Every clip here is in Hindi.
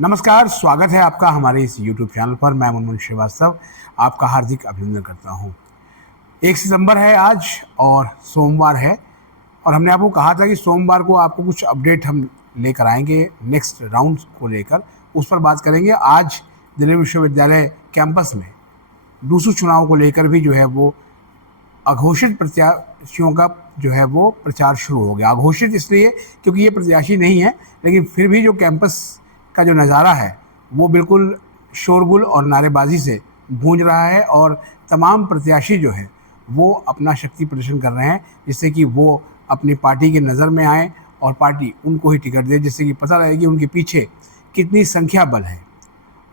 नमस्कार, स्वागत है आपका हमारे इस यूट्यूब चैनल पर। मैं मुनमुन श्रीवास्तव आपका हार्दिक अभिनंदन करता हूं। 1 सितंबर है आज और सोमवार है, और हमने आपको कहा था कि सोमवार को आपको कुछ अपडेट हम लेकर आएंगे नेक्स्ट राउंड को लेकर, उस पर बात करेंगे। आज दिल्ली विश्वविद्यालय कैंपस में दूसरे चुनाव को लेकर भी जो है वो अघोषित प्रत्याशियों का जो है वो प्रचार शुरू हो गया। अघोषित इसलिए क्योंकि ये प्रत्याशी नहीं है, लेकिन फिर भी जो कैंपस का जो नज़ारा है वो बिल्कुल शोरगुल और नारेबाजी से गूंज रहा है, और तमाम प्रत्याशी जो है वो अपना शक्ति प्रदर्शन कर रहे हैं, जिससे कि वो अपनी पार्टी की नज़र में आए और पार्टी उनको ही टिकट दे, जिससे कि पता लगे कि उनके पीछे कितनी संख्या बल है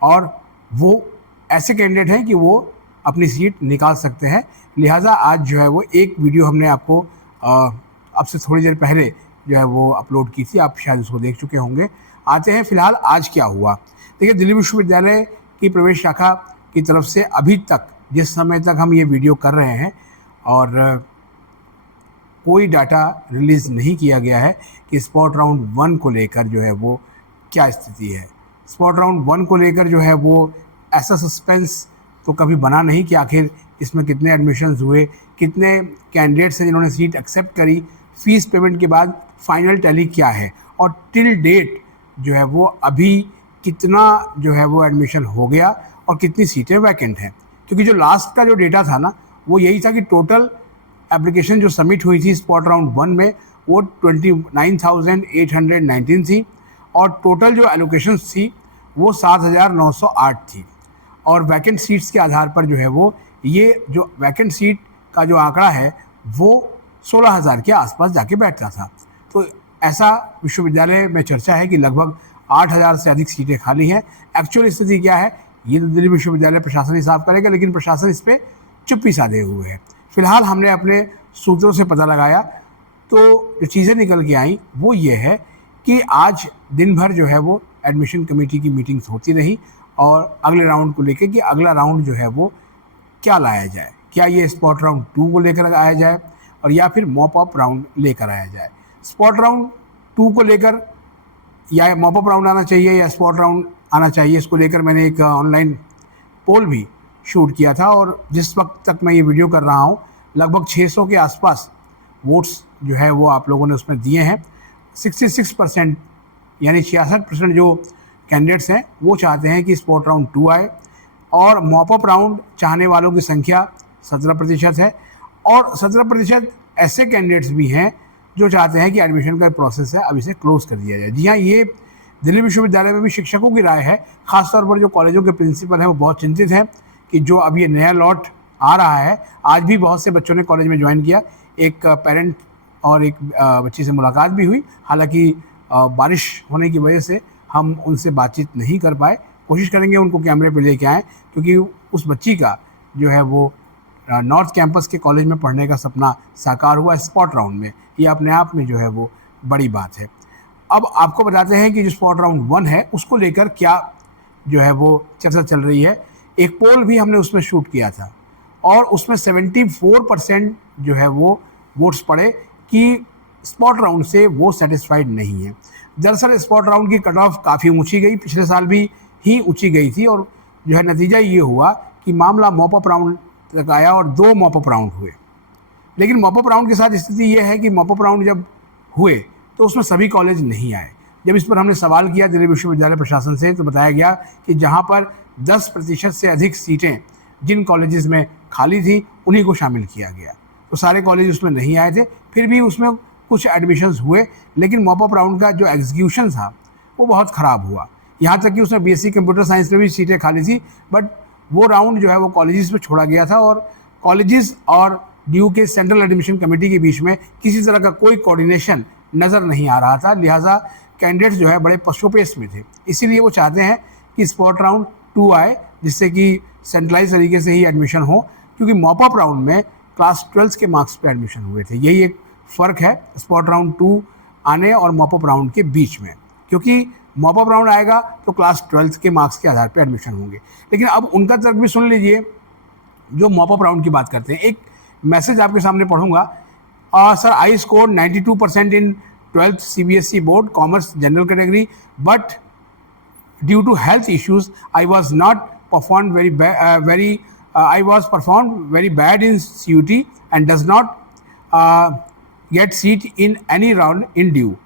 और वो ऐसे कैंडिडेट हैं कि वो अपनी सीट निकाल सकते हैं। लिहाजा आज जो है वो एक वीडियो हमने आपको अब से थोड़ी देर पहले जो है वो अपलोड की थी, आप शायद उसको देख चुके होंगे। आते हैं फिलहाल आज क्या हुआ। देखिए, दिल्ली विश्वविद्यालय की प्रवेश शाखा की तरफ से अभी तक, जिस समय तक हम ये वीडियो कर रहे हैं, और कोई डाटा रिलीज़ नहीं किया गया है कि स्पॉट राउंड 1 को लेकर जो है वो क्या स्थिति है। स्पॉट राउंड 1 को लेकर जो है वो ऐसा सस्पेंस तो कभी बना नहीं कि आखिर इसमें कितने एडमिशन्स हुए, कितने कैंडिडेट्स हैं जिन्होंने सीट एक्सेप्ट करी, फीस पेमेंट के बाद फाइनल टैली क्या है, और टिल डेट जो है वो अभी कितना जो है वो एडमिशन हो गया और कितनी सीटें वैकेंट हैं। क्योंकि जो लास्ट का जो डेटा था ना, वो यही था कि टोटल एप्लीकेशन जो सबमिट हुई थी स्पॉट राउंड 1 में वो 29,819 थी, और टोटल जो एलोकेशंस थी वो 7,908 थी। और वैकेंट सीट्स के आधार पर जो है वो ये जो वैकेंट सीट का जो आंकड़ा है वो 16,000 के आसपास जाके बैठता था। तो ऐसा विश्वविद्यालय में चर्चा है कि लगभग 8,000 से अधिक सीटें खाली हैं। एक्चुअल स्थिति क्या है ये तो दिल्ली विश्वविद्यालय प्रशासन ही साफ करेगा, लेकिन प्रशासन इस पर चुप्पी साधे हुए है। फिलहाल हमने अपने सूत्रों से पता लगाया तो जो चीज़ें निकल के आई वो ये है कि आज दिन भर जो है वो एडमिशन कमेटी की मीटिंग्स होती रही, और अगले राउंड को लेकर कि अगला राउंड जो है वो क्या लाया जाए, क्या ये स्पॉट राउंड 2 को लेकर आया जाए और या फिर मॉप अप राउंड लेकर आया जाए। स्पॉट राउंड 2 को लेकर या मॉप अप राउंड आना चाहिए या स्पॉट राउंड आना चाहिए, इसको लेकर मैंने एक ऑनलाइन पोल भी शूट किया था, और जिस वक्त तक मैं ये वीडियो कर रहा हूँ लगभग 600 के आसपास वोट्स जो है वो आप लोगों ने उसमें दिए हैं। 66% यानी 66% जो कैंडिडेट्स हैं वो चाहते हैं कि स्पॉट राउंड 2 आए, और मॉप अप राउंड चाहने वालों की संख्या 17% है, और 17% ऐसे कैंडिडेट्स भी हैं जो चाहते हैं कि एडमिशन का प्रोसेस है अब इसे क्लोज कर दिया जाए। जी हाँ, ये दिल्ली विश्वविद्यालय में भी शिक्षकों की राय है। खासतौर पर जो कॉलेजों के प्रिंसिपल हैं वो बहुत चिंतित हैं कि जो अब ये नया लॉट आ रहा है, आज भी बहुत से बच्चों ने कॉलेज में ज्वाइन किया। एक पेरेंट और एक बच्ची से मुलाकात भी हुई, हालांकि बारिश होने की वजह से हम उनसे बातचीत नहीं कर पाए। कोशिश करेंगे उनको कैमरे पे लेके आएँ, क्योंकि उस बच्ची का जो है वो नॉर्थ कैंपस के कॉलेज में पढ़ने का सपना साकार हुआ स्पॉट राउंड में। ये अपने आप में जो है वो बड़ी बात है। अब आपको बताते हैं कि जो स्पॉट राउंड 1 है उसको लेकर क्या जो है वो चर्चा चल रही है। एक पोल भी हमने उसमें शूट किया था, और उसमें 74% जो है वो वोट्स पड़े कि स्पॉट राउंड से वो सेटिस्फाइड नहीं है। दरअसल स्पॉट राउंड की कट ऑफ काफ़ी ऊँची गई, पिछले साल भी ही ऊँची गई थी, और जो है नतीजा ये हुआ कि मामला मॉप अप राउंड तक आया और 2 मॉप अप राउंड हुए। लेकिन मॉप अप राउंड के साथ स्थिति ये है कि मॉप अप राउंड जब हुए तो उसमें सभी कॉलेज नहीं आए। जब इस पर हमने सवाल किया दिल्ली विश्वविद्यालय प्रशासन से तो बताया गया कि जहां पर 10% से अधिक सीटें जिन कॉलेजेस में खाली थी उन्हीं को शामिल किया गया, तो सारे कॉलेज उसमें नहीं आए थे। फिर भी उसमें कुछ एडमिशन्स हुए, लेकिन मॉप अप राउंड का जो एग्जीक्यूशन था वो बहुत ख़राब हुआ। यहाँ तक कि उसमें BSc कंप्यूटर साइंस में भी सीटें खाली थी, बट वो राउंड जो है वो कॉलेजेस में छोड़ा गया था, और कॉलेजेस और DU के सेंट्रल एडमिशन कमेटी के बीच में किसी तरह का कोई कोऑर्डिनेशन नज़र नहीं आ रहा था। लिहाजा कैंडिडेट्स जो है बड़े पशोपेश में थे। इसीलिए वो चाहते हैं कि स्पॉट राउंड 2 आए, जिससे कि सेंट्रलाइज तरीके से ही एडमिशन हो, क्योंकि मॉप अप राउंड में क्लास 12 के मार्क्स पे एडमिशन हुए थे। यही एक फ़र्क है स्पॉट राउंड 2 आने और मॉप अप राउंड के बीच में, क्योंकि मॉप अप राउंड आएगा तो क्लास 12 के मार्क्स के आधार पर एडमिशन होंगे। लेकिन अब उनका तर्क भी सुन लीजिए। जो मॉप अप राउंड की बात करते हैं, एक मैसेज आपके सामने पढ़ूंगा। Sir, I score 92% in 12th CBSE board commerce general category, but due to health issues, I was not performed I was performed very bad in CUT and does not get seat in any round in DU.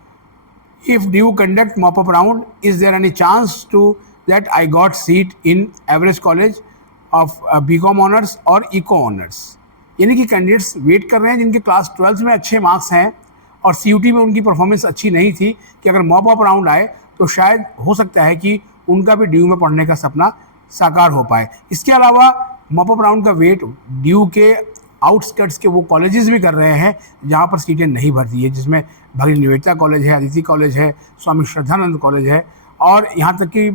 If DU conduct mop-up round, is there any chance to that I got seat in average college of BCom honours और इको ऑनर्स? यानी कि कैंडिडेट्स वेट कर रहे हैं जिनके क्लास 12 में अच्छे मार्क्स हैं और CUT में उनकी परफॉर्मेंस अच्छी नहीं थी कि अगर मॉप अप राउंड आए तो शायद हो सकता है कि उनका भी DU में पढ़ने का सपना साकार हो पाए। इसके अलावा मॉप अप राउंड का वेट DU के आउटस्कर्ट्स के वो कॉलेजेस भी कर रहे हैं जहाँ पर सीटें नहीं भरती है, जिसमें भगनी निवेदिता कॉलेज है, अदिति कॉलेज है, स्वामी श्रद्धानंद कॉलेज है और यहाँ तक कि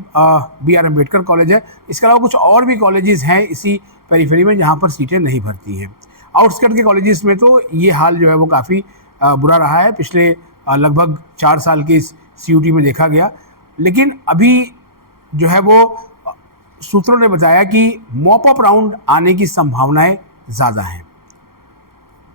BR अम्बेडकर कॉलेज है। इसके अलावा कुछ और भी कॉलेजेस हैं इसी पेरीफेरी में जहाँ पर सीटें नहीं भरती हैं। आउटस्कर्ट के कॉलेजेस में तो ये हाल जो है वो काफ़ी बुरा रहा है, पिछले लगभग 4 साल के इस CUT में देखा गया। लेकिन अभी जो है वो सूत्रों ने बताया कि मॉप अप राउंड आने की संभावनाएं ज़्यादा हैं।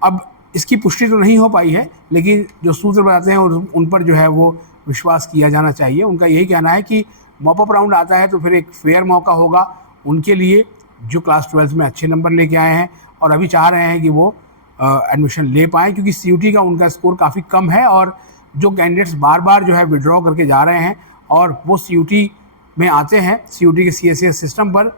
अब इसकी पुष्टि तो नहीं हो पाई है, लेकिन जो सूत्र बताते हैं उन पर जो है वो विश्वास किया जाना चाहिए। उनका यही कहना है कि मॉप अप राउंड आता है तो फिर एक फेयर मौका होगा उनके लिए जो क्लास 12 में अच्छे नंबर लेके आए हैं और अभी चाह रहे हैं कि वो एडमिशन ले पाएँ, क्योंकि CUT का उनका स्कोर काफ़ी कम है और जो कैंडिडेट्स बार बार जो है विड्रॉ करके जा रहे हैं और वो CUT में आते हैं, CUT के CSAS सिस्टम पर,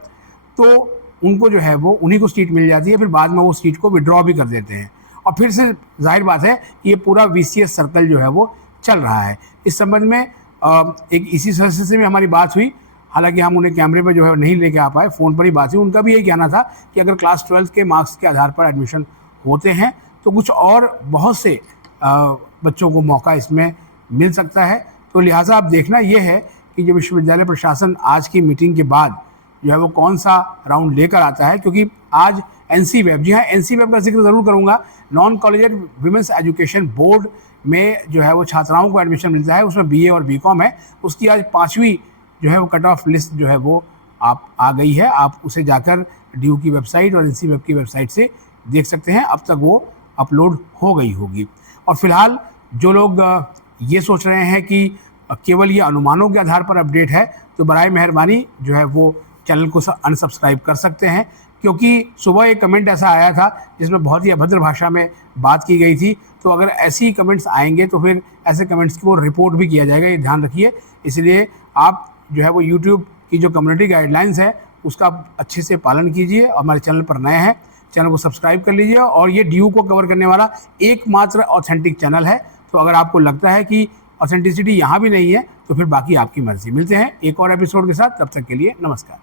तो उनको जो है वो उन्हीं को सीट मिल जाती है, फिर बाद में वो सीट को विड्रॉ भी कर देते हैं और फिर से जाहिर बात है कि ये पूरा VCS सर्कल जो है वो चल रहा है। इस संबंध में एक इसी सदस्य से भी हमारी बात हुई, हालांकि हम उन्हें कैमरे पे जो है नहीं लेके आ पाए, फ़ोन पर ही बात हुई। उनका भी यही कहना था कि अगर क्लास 12 के मार्क्स के आधार पर एडमिशन होते हैं तो कुछ और बहुत से बच्चों को मौका इसमें मिल सकता है। तो लिहाजा अब देखना ये है कि जो विश्वविद्यालय प्रशासन आज की मीटिंग के बाद जो है वो कौन सा राउंड लेकर आता है, क्योंकि आज NCWEB, जी हाँ NCWEB का जिक्र ज़रूर करूँगा, non collegiate women's education board में जो है वो छात्राओं को एडमिशन मिलता है, उसमें BA और BCom है। उसकी आज 5वीं जो है वो कट ऑफ लिस्ट जो है वो आप आ गई है। आप उसे जाकर DU की वेबसाइट और NCWEB की वेबसाइट से देख सकते हैं, अब तक वो अपलोड हो गई होगी। और फिलहाल जो लोग ये सोच रहे हैं कि केवल ये अनुमानों के आधार पर अपडेट है, तो बराए मेहरबानी जो है वो चैनल को अनसब्सक्राइब कर सकते हैं, क्योंकि सुबह एक कमेंट ऐसा आया था जिसमें बहुत ही अभद्र भाषा में बात की गई थी। तो अगर ऐसी कमेंट्स आएंगे तो फिर ऐसे कमेंट्स को रिपोर्ट भी किया जाएगा, ये ध्यान रखिए। इसलिए आप जो है वो YouTube की जो कम्युनिटी गाइडलाइंस है उसका अच्छे से पालन कीजिए। हमारे चैनल पर नए हैं, चैनल को सब्सक्राइब कर लीजिए। और ये DU को कवर करने वाला एकमात्र ऑथेंटिक चैनल है, तो अगर आपको लगता है कि ऑथेंटिसिटी यहाँ भी नहीं है तो फिर बाकी आपकी मर्जी। मिलते हैं एक और एपिसोड के साथ, तब तक के लिए नमस्कार।